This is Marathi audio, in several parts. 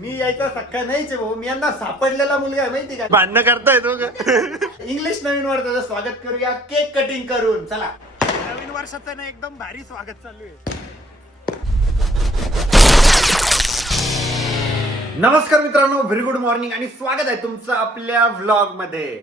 मी यायचा सक्का नाहीच भाऊ, मी यांना सापडलेला मुलगा आहे माहिती का. भांडणं करताय तो इंग्लिश नवीन वर्षाचं स्वागत करूया केक कटिंग करून. चला नवीन वर्षाचं ना एकदम भारी स्वागत चालू आहे. नमस्कार मित्रांनो, व्हेरी गुड मॉर्निंग आणि स्वागत आहे तुमचं आपल्या व्लॉग मध्ये.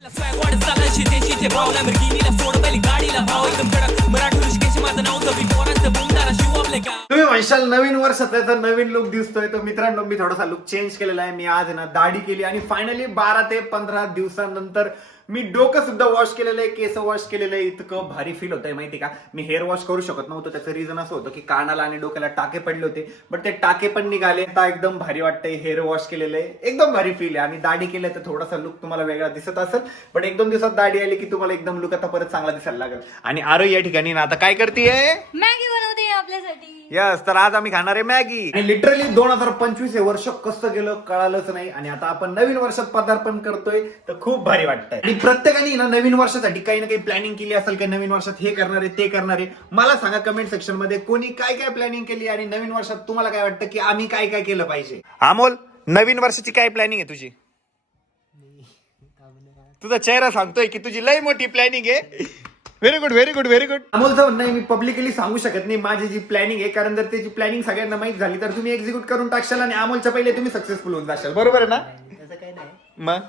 तुम्ही म्हणशाल नवीन वर्षाचा नवीन लुक दिसतोय, तर मित्रांनो मी थोडासा लुक चेंज केलेला आहे. मी आज आहे ना दाढी केली आणि फायनली 12 ते 15 दिवसांनंतर मी डोकं सुद्धा वॉश केलेलं आहे, केस वॉश केलेलं आहे. इतकं भारी फील होतंय माहिती का. मी हेअर वॉश करू शकत नव्हतो, त्याचं रिझन असं होतं की कानाला आणि डोक्याला टाके पडले होते, बट ते टाके पण निघाले. आता एकदम भारी वाटतंय. हेअर वॉश केलेलं आहे, एकदम भारी फील आहे. आणि दाढी केली तर थोडासा लुक तुम्हाला वेगळा दिसत असेल, पण 1-2 दिवसात दाढी आली की तुम्हाला एकदम लुक आता परत चांगला दिसायला लागेल. आणि आरो या ठिकाणी ना आता काय करतेय, मॅगी बनवते आपल्यासाठी. यस, तर आज आम्ही खाणार आहे मॅगी. आणि लिटरली 2025 हे वर्ष कसं गेलं कळालंच नाही. आणि आता आपण नवीन वर्षात पदार्पण करतोय, तर खूप भारी वाटतंय. आणि प्रत्येकाने ना नवीन वर्षासाठी काही ना काही प्लॅनिंग केली असेल की नवीन वर्षात हे करणार आहे ते करणार आहे. मला सांगा कमेंट सेक्शन मध्ये कोणी काय काय प्लॅनिंग केली आणि नवीन वर्षात तुम्हाला काय वाटतं की आम्ही काय काय केलं पाहिजे. अमोल, नवीन वर्षाची काय प्लॅनिंग आहे तुझी? तुझा चेहरा सांगतोय की तुझी लय मोठी प्लॅनिंग आहे. Very good, very good, very good. अमोलचं म्हणणं आहे मी पब्लिकली सांगू शकत नाही माझी जी प्लॅनिंग आहे, कारण जर त्याची प्लॅनिंग सगळ्यांना माहित झाली तर तुम्ही एक्झिक्यूट करून टाकशाल आणि अमोलच्या पहिले तुम्ही सक्सेसफुल होऊन जाशाल. बरोबर आहे ना. मग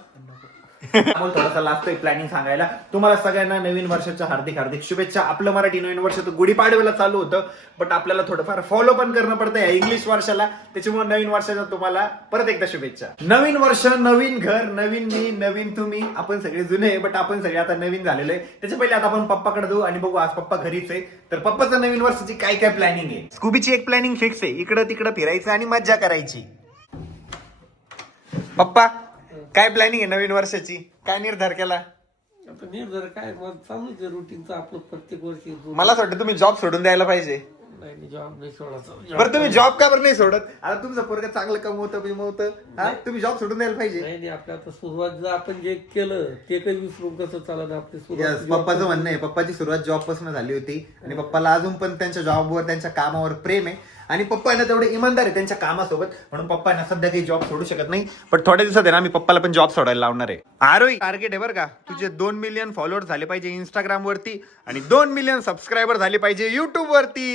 अमोल थोडासा लाजतोय प्लॅनिंग सांगायला. तुम्हाला सगळ्यांना नवीन वर्षाच्या हार्दिक हार्दिक शुभेच्छा. आपलं मराठी नवीन वर्ष तर गुढीपाडव्याला चालू होतं, बट आपल्याला थोडंफार फॉलो पण करणं पडतं या इंग्लिश वर्षाला. त्याच्यामुळे नवीन वर्षाच्या तुम्हाला परत एकदा शुभेच्छा. नवीन वर्ष, नवीन घर, नवीन मी, नवीन तुम्ही. आपण सगळे जुने आहे, बट आपण सगळे आता नवीन झालेलो आहे. त्याच्या पहिले आता आपण पप्पाकडे जाऊ आणि बघू. आज पप्पा घरीच आहे, तर पप्पाचं नवीन वर्षाची काय काय प्लॅनिंग आहे. स्कूबीची एक प्लॅनिंग फिक्स आहे, इकडं तिकडं फिरायचं आणि मज्जा करायची. पप्पा, काय प्लॅनिंग आहे नवीन वर्षाची? काय निर्धार केला? आता निर्धार काय मग चालूच आहे रुटीनचं आपलं प्रत्येक वर्षी. मला असं वाटतं तुम्ही जॉब सोडून द्यायला पाहिजे. नाही, जॉब नाही सोडायचा. बरं, तुम्ही जॉब का बरं नाही सोडत? आता तुमचं पोरगं चांगलं कमवतं बिमवतं, हा? तुम्ही जॉब सोडून द्यायला पाहिजे. नाही, आपल्या आता सुरुवात जर आपण जे केलं ते काही विसरून कसं चालत आपली Yes, सुरुवात. पप्पाचं म्हणणं आहे पप्पाची सुरुवात जॉब पासून झाली होती आणि पप्पाला अजून पण त्यांच्या जॉबवर त्यांच्या कामावर प्रेम आहे. आणि पप्पा ना तेवढे इमानदार आहे त्यांच्या कामासोबत, म्हणून पप्पा ना सध्या काही जॉब सोडू शकत नाही. पण थोड्या दिवसात आहे ना मी पप्पाला पण जॉब सोडायला लावणार आहे. आरोही टार्गेट आहे बरं का, तुझे 2 मिलियन फॉलोअर झाले पाहिजे इंस्टाग्राम वरती आणि 2 मिलियन सबस्क्रायबर झाले पाहिजे युट्यूब वरती.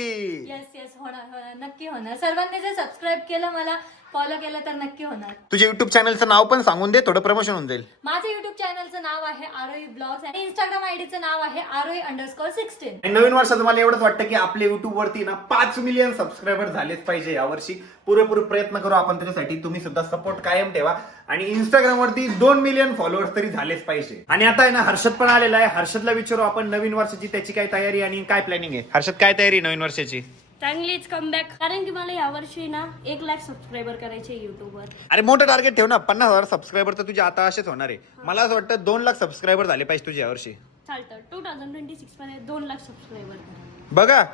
येस होणार, नक्की होणार. सर्वांनी जर सबस्क्राईब केलं, मला फॉलो केलं तर नक्की होणार. तुझ्या युट्यूब चॅनलचं नाव पण सांगून दे, थोडं प्रमोशन होऊन जाईल. माझं युट्यूब चॅनलचं नाव आहे आरोही ब्लॉग्स आणि इंस्टाग्राम आयडीचं नाव आहे आरोही_16. आणि नवीन वर्षात मला एवढंच वाटतं की आपल्या युट्यूब वरती ना 5 मिलियन सबस्क्रायबर झालेच पाहिजे यावर्षी. पुरेपूर प्रयत्न करू आपण त्याच्यासाठी. तुम्ही सुद्धा सपोर्ट कायम ठेवा. आणि इंस्टाग्राम वरती 2 मिलियन फॉलोअर्स तरी झालेच पाहिजे. आणि आता आहे ना हर्षद पण आलेला आहे. हर्षदला विचारू आपण नवीन वर्षाची त्याची काय तयारी आणि काय प्लॅनिंग आहे. हर्षद, काय तयारी नवीन वर्षाची? चांगलीच कमबॅक, कारण की मला यावर्षी ना 1 लाख सबस्क्रायबर करायचे युट्यूबवर. अरे मोठं टार्गेट ठेव ना. 50,000 सबस्क्रायबर तर तुझे आता असेच होणार आहे. मला असं वाटतं 2 लाख सबस्क्रायबर झाले पाहिजे तुझ्या यावर्षी. चालतं. 2026 मध्ये 2 लाख सबस्क्रायबर करा. बघा.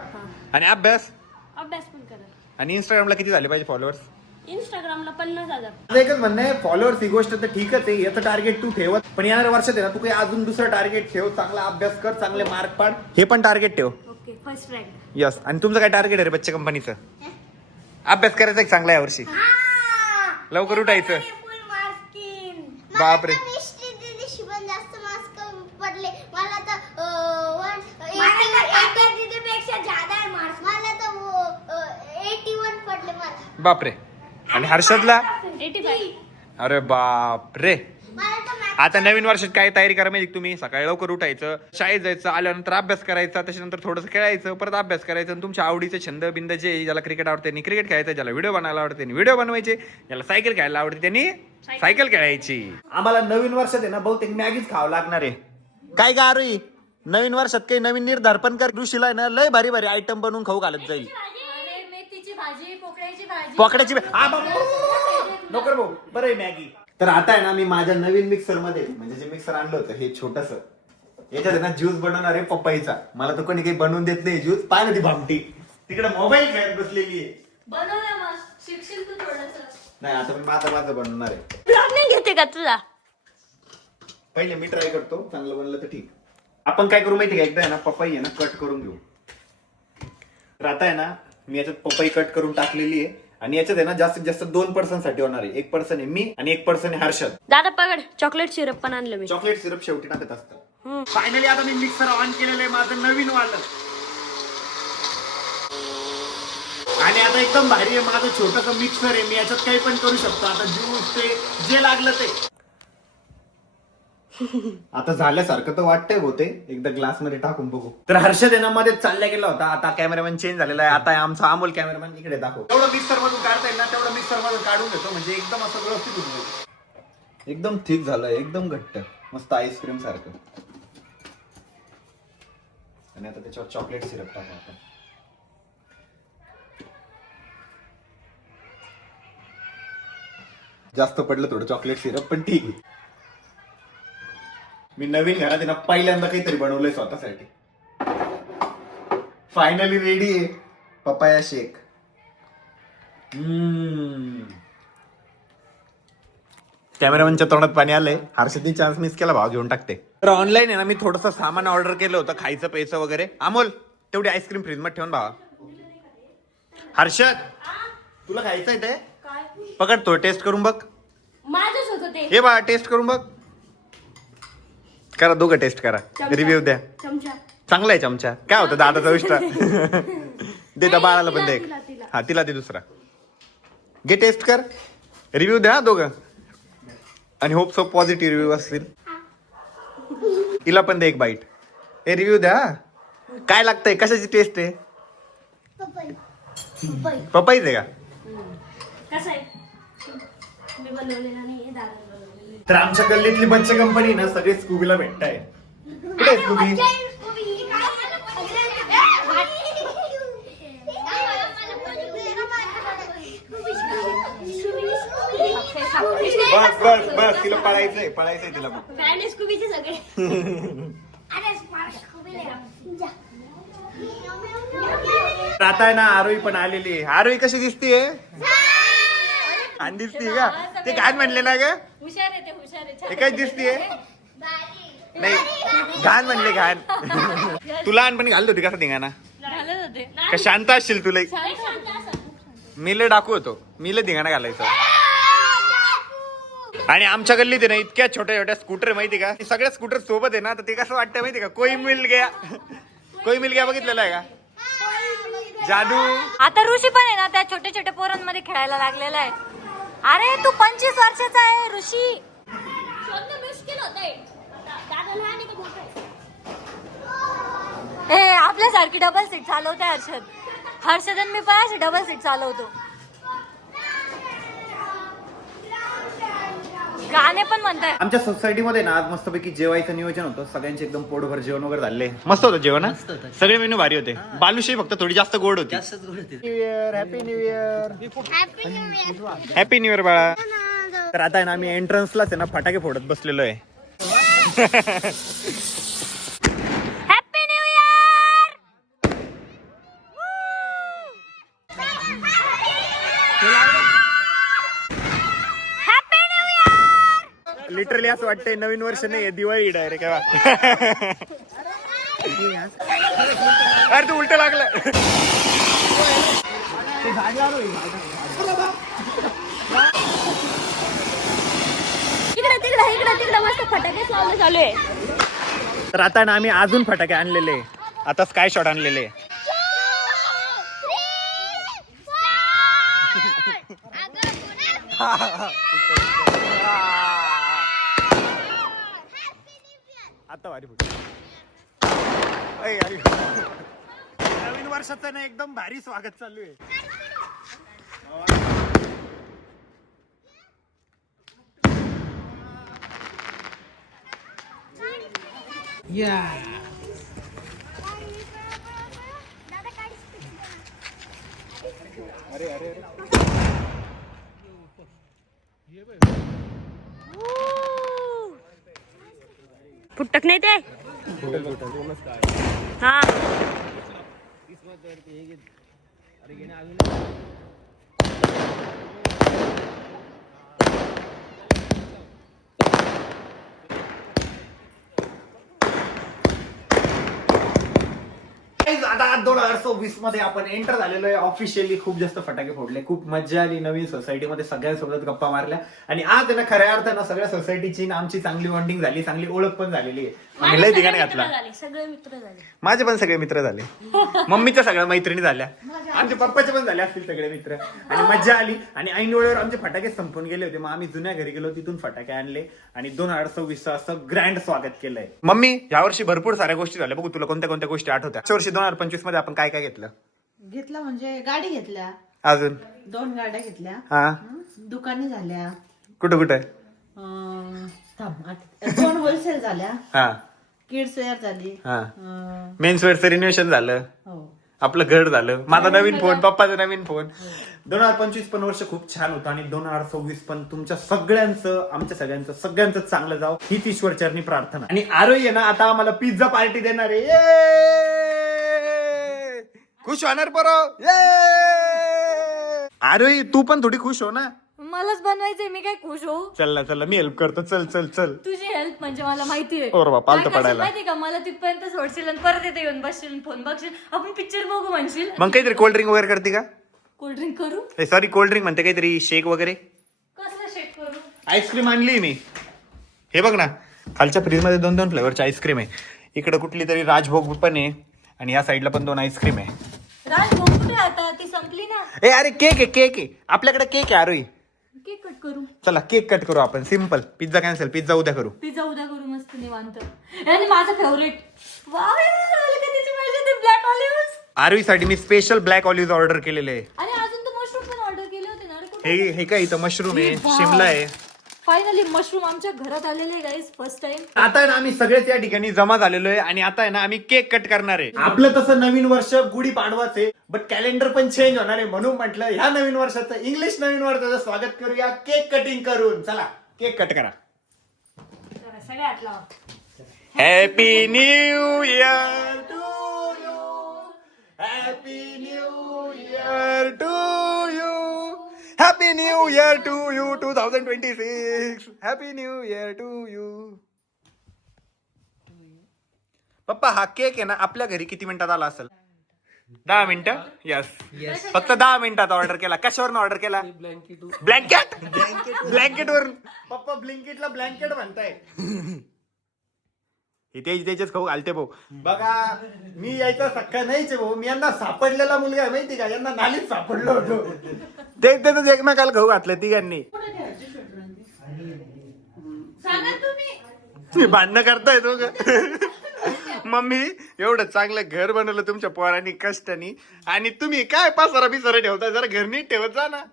आणि अभ्यास पण करा. आणि इंस्टाग्रामला किती झाले पाहिजे फॉलोअर्स? इंस्टाग्रामला 50,000. माझं एकच म्हणणं आहे, फॉलोअर्स ही गोष्ट तर ठीकच आहे, याचं टार्गेट तू ठेवत, पण येणाऱ्या वर्षात आहे ना तू काही अजून दुसरं टार्गेट ठेव. चांगला अभ्यास कर, चांगले मार्क पाड, हे पण टार्गेट ठेव. Okay, first rank. यस. आणि तुमचं काय टार्गेट आहे रे बच्चे कंपनीचं? अभ्यास करायचा एक चांगला यावर्षी. लवकर उठायचं. बापरे. जास्त मार्क्स पडले मला तर 81 पडले मला. बापरे. आणि हर्षदला? 85. अरे बाप रे. मला तर आता नवीन वर्षात काय तयारी करा माहिती तुम्ही? सकाळी लवकर उठायचं, शाळेत जायचं, आल्यानंतर अभ्यास करायचा, त्याच्यानंतर थोडंसं खेळायचं, परत अभ्यास करायचं. आणि तुमच्या आवडीचे छंद बिंद जे, ज्याला क्रिकेट आवडते त्यांनी क्रिकेट खेळायचं, ज्याला व्हिडिओ बनायला आवडते त्यांनी व्हिडिओ बनवायचे, ज्याला सायकल खेळायला आवडते त्यांनी सायकल खेळायची. आम्हाला नवीन वर्षात आहे ना बहुतेक मॅगीच खावं लागणार आहे. काय का आरोही, नवीन वर्षात काही नवीन निर्धार पण कर. ऋषीला आहे ना लय भारी भारी आयटम बनवून खाऊ घालत जाईल. अरे मेथीची भाजी, पोकळ्याची भाजी, पोकळ्याची नोकर भाऊ, बरं आहे मॅगी. तर आता आहे ना मी माझ्या नवीन मिक्सर मध्ये, म्हणजे जे मिक्सर आणलं होतं हे छोटस, याच्यात आहे ना ज्यूस बनवणार आहे पपईचा. मला तर कोणी काही बनवून देत नाही ज्यूस. पाय ना ती भामटी तिकडे मोबाईल खेळत बसलेली आहे. बनव ना मग, शिकशील तू थोडंसं. नाही, आता मी माझं बनवणार आहे. ब्लॉग नाही घेते का तुझा? पहिले मी ट्राय करतो, चांगलं बनलं तर ठीक. आपण काय करू माहिती का, एकदा आहे ना पपई आहे ना कट करून घेऊ. तर आता आहे ना मी याच्यात पपई कट करून टाकलेली आहे आणि याच्यात आहे ना जास्तीत जास्त 2 पर्सन साठी होणार आहे. 1 पर्सन आहे मी आणि 1 पर्सन आहे हर्षद. दादा पकड, चॉकलेट सिरप पण आणलं मी. चॉकलेट सिरप शेवटी टाकत असतं. फायनली आता मी मिक्सर ऑन केलेलं आहे माझं नवीन वालं. आणि आता एकदम भारी आहे माझं छोटस मिक्सर आहे. मी याच्यात काही पण करू शकतो. आता ज्यूस ते जे लागलं ते. आता झाल्यासारखं तर वाटतंय होते. एकदा ग्लास मध्ये टाकून बघू. तर हर्षद आहे ना मध्ये चालला गेला होता. आता कॅमेरामॅन चेंज झालेला आहे. आता आमचा अमोल कॅमेरामॅन इकडे दाखव. तेवढं मिक्सर मधून काढता येईल ना तेवढं मिक्सर मधून काढून घेतो. म्हणजे एकदम असं व्यवस्थित होऊन जाईल. एकदम थिक झालं, एकदम घट्ट, मस्त आईस्क्रीम सारखं. आणि आता त्याच्यावर चॉकलेट सिरप टाकू आपण. जास्त पडलं थोडं चॉकलेट सिरप पण ठीक आहे. मी नवीन घरात आहे ना पहिल्यांदा काहीतरी बनवलंय स्वतःसाठी. फायनली रेडी आहे पपाया शेक. कॅमेरामॅनच्या तोंडात पाणी आलंय. हर्षदनी चान्स मिस केला, भाव घेऊन टाकते. तर ऑनलाईन आहे ना मी थोडंसं सामान ऑर्डर केलं होतं, खायचं प्यायचं वगैरे. अमोल तेवढी आईस्क्रीम फ्रीज मध्ये ठेवून भावा. हर्षद तुला खायचंय ते पकड, तो टेस्ट करून बघ. माझंच होतं ते. हे बा टेस्ट करून बघ. करा दोघं टेस्ट करा, रिव्ह्यू द्या. चमचा चांगला आहे चमचा. काय होतं दादाचा विष्टा. दे त्या बाळाला पण दे एक. तिला. हा तिला दे दुसरा. घे टेस्ट कर, रिव्ह्यू द्या दोघं. आणि होप सो पॉझिटिव्ह रिव्ह्यू असतील. तिला पण दे एक बाईट. हे रिव्ह्यू द्या. काय लागतंय, कशाची टेस्ट आहे? पपईच आहे का? कसं आहे, मी बनवलेला नाही, दादा बनवलेला. तर आमच्या गल्लीतली बच्चे कंपनी ना सगळे स्कूबीला भेटताय. कुठे आहे स्कूबी? बस बस बस तिला पळायचंय तिला पण. फॅन आहे स्कूबीचे सगळे. तर आता आहे ना आरोही पण आलेली आहे. आरोही कशी दिसतीये? छान दिसतीये का? ते घाण म्हणले ना ग? हुशार आहे ते, हुशार आहे. हे काय दिसतीये? नाही घाण म्हणले घाण. तू लहानपणी घालत होती कसा धिंगाणा? घालत होते. का शांत असशील तुला? शांत असं. मी लय डाकू होतो. मी लय धिंगाणा घालायचो. आणि आमच्या गल्लीत आहे ना इतक्या छोट्या छोट्या स्कूटर माहिती का? सगळ्या स्कूटर सोबत आहे ना, तर ते कसं वाटतं माहिती का? कोई मिल गया. कोई मिल गया बघितलेलं आहे का? जादू. आता ऋषी पण आहे ना त्या छोट्या छोट्या पोरांमध्ये खेळायला लागलेला आहे. अरे तू 25 वर्षाचा आहे ऋषी. शोधणं मुश्किल होतंय. दादा लहान आहे का मोठा आहे? हे आपल्यासारखी डबल सीट चालवते हर्षद. हर्षद आणि मी पण अशी डबल सीट चालवतो. गाणे पण म्हणताय. आमच्या सोसायटीमध्ये ना आज मस्तपैकी जेवायचं नियोजन होतं. सगळ्यांचे एकदम पोटभर जेवण वगैरे झाले. मस्त होतं जेवण. सगळे मेनू भारी होते. बालुशाही फक्त थोडी जास्त गोड होती. New year, happy new year. Happy new year बाळा. तर आता आहे ना आम्ही एंट्रन्सलाच आहे ना फटाके फोडत बसलेलो आहे. Happy new year. Happy new year. Literally असं वाटतंय नवीन वर्ष नाही दिवाळी डायरेक्ट. अरे तू उलट लागलं. तिकडे मस्त फटाके लावले चालू आहे. तर आता ना आम्ही अजून फटाके आणलेले. आता स्काय शॉट आणलेले. आता भारी नवीन वर्षाचं ना एकदम भारी स्वागत चालू आहे. फुटक नाही ते. हा आता वर्षात 2026 मध्ये आपण एंटर झालेलो आहे ऑफिशियली. खूप जास्त फटाके फोडले, खूप मजा आली, नवीन सोसायटीमध्ये सगळ्यांसोबत गप्पा मारल्या आणि आज आहे ना खऱ्या अर्थानं सगळ्या सोसायटीची आमची चांगली बॉन्डिंग झाली, चांगली ओळख पण झालेली आहे. आणि लय ठिकाणी घातला. सगळे मित्र झाले. माझे पण सगळे मित्र झाले, मम्मीच्या सगळ्या मैत्रिणी झाल्या, आमच्या पप्पाचे पण झाले असतील सगळे मित्र आणि मजा आली. आणि ऐन वेळेवर आमचे फटाके संपून गेले होते, मग आम्ही जुन्या घरी गेलो, तिथून फटाके आणले आणि 2026 असं ग्रँड स्वागत केलंय. मम्मी यावर्षी भरपूर साऱ्या गोष्टी झाल्या, बघू तुला कोणत्या कोणत्या गोष्टी आठवत्या? याच्या वर्षी 2025 मध्ये आपण काय काय घेतलं? म्हणजे गाडी घेतल्या, अजून 2 गाड्या घेतल्या, हा दुकाने झाल्या, कुठं कुठं? 2 होलसेल झाल्या, हा किड्स वेअर झाली, हा मेन्स वेअरचं रिनोव्हेशन झालं, हो आपलं घर झालं, माझा नवीन फोन, पप्पाचा नवीन फोन. 2025 पण वर्ष खूप छान होतं आणि 2026 पण तुमच्या सगळ्यांचं, आमच्या सगळ्यांचं चांगलं जावं हीच ईश्वर चरणी प्रार्थना. आणि आरोही आहे ना आता आम्हाला पिझ्झा पार्टी देणार आहे. खुश होणार बरं. आरोही तू पण थोडी खुश हो ना. मलाच बनवायचंय, मी काय खुश हो. चल मी हेल्प करतो. चल तुझी हेल्प म्हणजे मला माहितीये. ओर बाप, आलतं काय करशील पडायला. माहितीये का, मला तिथपर्यंत सोडशील आणि परत इथे येऊन बसशील, फोन बघशील, आपण पिक्चर बघू म्हणशील. मग काहीतरी कोल्ड्रिंक वगैरे करते का? कोल्ड्रिंक करू? सॉरी कोल्ड्रिंक म्हणते, काहीतरी शेक वगैरे. कसलं शेक करू? आईस्क्रीम आणली मी, हे बघ ना, खालच्या फ्रीज मध्ये 2 फ्लेवरची आईस्क्रीम आहे. इकडे कुठली तरी राजभोग पण आहे आणि या साईडला पण 2 आईस्क्रीम आहे. राजभोग कुठे आता? ती संपली ना. ए अरे केक आहे आपल्याकडे, केक आहे आरोही. केक कट करू. चला केक कट करू आपण, सिम्पल. पिझ्झा कॅन्सल, पिझ्झा उद्या करू. पिझ्झा उद्या करू मस्त निवांत. आणि माझं फेवरेट, वाव यार, कधीची पाहिजे ते ब्लॅक ऑलिव्हज. आरोहीसाठी मी स्पेशल ब्लॅक ऑलिव्ह ऑर्डर केलेले आहे. आणि अजून तू मशरूम पण ऑर्डर केले होते ना. अरे कुठे? हे काय इथं मशरूम आहे, शिमला आहे. फायनली मशरूम आमच्या घरात आलेले आहे गाईस, फर्स्ट टाइम. आता आहे ना आम्ही सगळेच या ठिकाणी जमा झालेलो आहे आणि आता आहे ना आम्ही केक कट करणार आहे. आपलं तसं नवीन वर्ष गुढी पाडवाचे, बट कॅलेंडर पण चेंज होणार आहे, म्हणून म्हटलं ह्या नवीन वर्षाचं, इंग्लिश नवीन वर्षाचं स्वागत करूया केक कटिंग करून. चला केक कट करा. सगळ्यात लावा. Happy new year to you, happy new year to you, happy new year to you 2026, happy new year to you. पप्पा हा केक आहे ना आपल्या घरी किती मिनिटात आला असेल? 10 मिनिटं. यस, फक्त 10 मिनिटात ऑर्डर केला. कशावरून ऑर्डर केला? ब्लँकेट वरून. पप्पा ब्लिंकिटला ब्लँकेट म्हणताय. त्याच्याच खाऊ घालते भाऊ. बघा मी यायचा सख्खा नाहीच भाऊ, मी यांना सापडलेला मुलगा आहे माहिती का, यांना नालीच सापडलो होतो. ते त्याच एकमेकाला खाऊ घातलं तिघांनी. तुम्ही भांडणं करताय तो मम्मी एवढं चांगलं घर बनवलं तुमच्या पोरांनी कष्टानी, आणि तुम्ही काय पासारा बिसारा ठेवताय, जरा घर नीट ठेवत जा ना.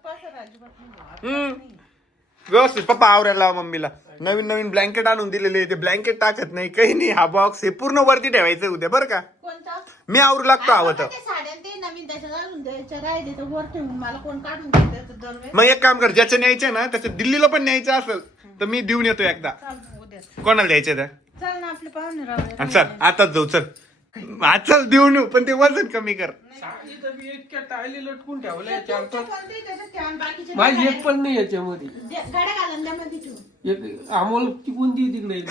व्यवस्थित. पप्पा आवरायला लावा मम्मीला. नवीन ब्लँकेट आणून दिलेले, ते ब्लँकेट टाकत नाही काही नाही. हा बॉक्स हे पूर्ण वरती ठेवायचं उद्या बरं का. मी आवरू लागतो हवं तर. साड्या ते नवीन त्याच्या घालून द्यायच्या, राहिले तर वर ठेवून मला कोण काढून द्यायचं दरवेळेस. मग एक काम कर, ज्याच्या न्यायचं ना त्याचं दिल्लीला पण न्यायचं असेल तर मी देऊन येतो एकदा. कोणाला द्यायचं तर चल ना आपले पाहुणे राहू. चल आताच जाऊ. चल आज चल देऊन येऊ, पण ते वजन कमी कर. इथं मी इतक्या टाळी लटकून ठेवल्या, त्याच्यात बाकीचे माझी एक पण नाही याच्यामध्ये. गाड्या घालून द्या मध्ये ठेवून. एक अमोल ती कोणती तिकडे.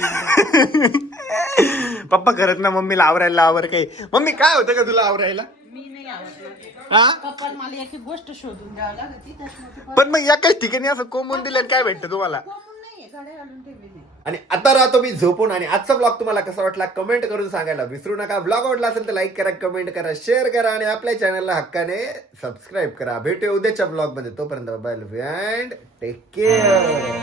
पप्पा करत ना मम्मीला आवरायला आवर काही. मम्मी काय होतं का तुला आवरायला? मी नाही आवडत हा पप्पा, मला एक गोष्ट शोधून द्यावं लागत त्याच्यामध्ये. पण मग एकाच ठिकाणी असं कोंबून दिलं काय भेटतं तुम्हाला? कोण नाहीये, गाड्या घालून ठेवलेली. आणि आता राहतो मी झोपून. आणि आजचा ब्लॉग तुम्हाला कसा वाटला कमेंट करून सांगायला विसरू नका. ब्लॉग आवडला असेल तर लाईक करा, कमेंट करा, शेअर करा आणि आपल्या चॅनलला हक्काने सबस्क्राईब करा. भेटूया उद्याच्या ब्लॉग मध्ये. तोपर्यंत बाय अँड टेक केअर.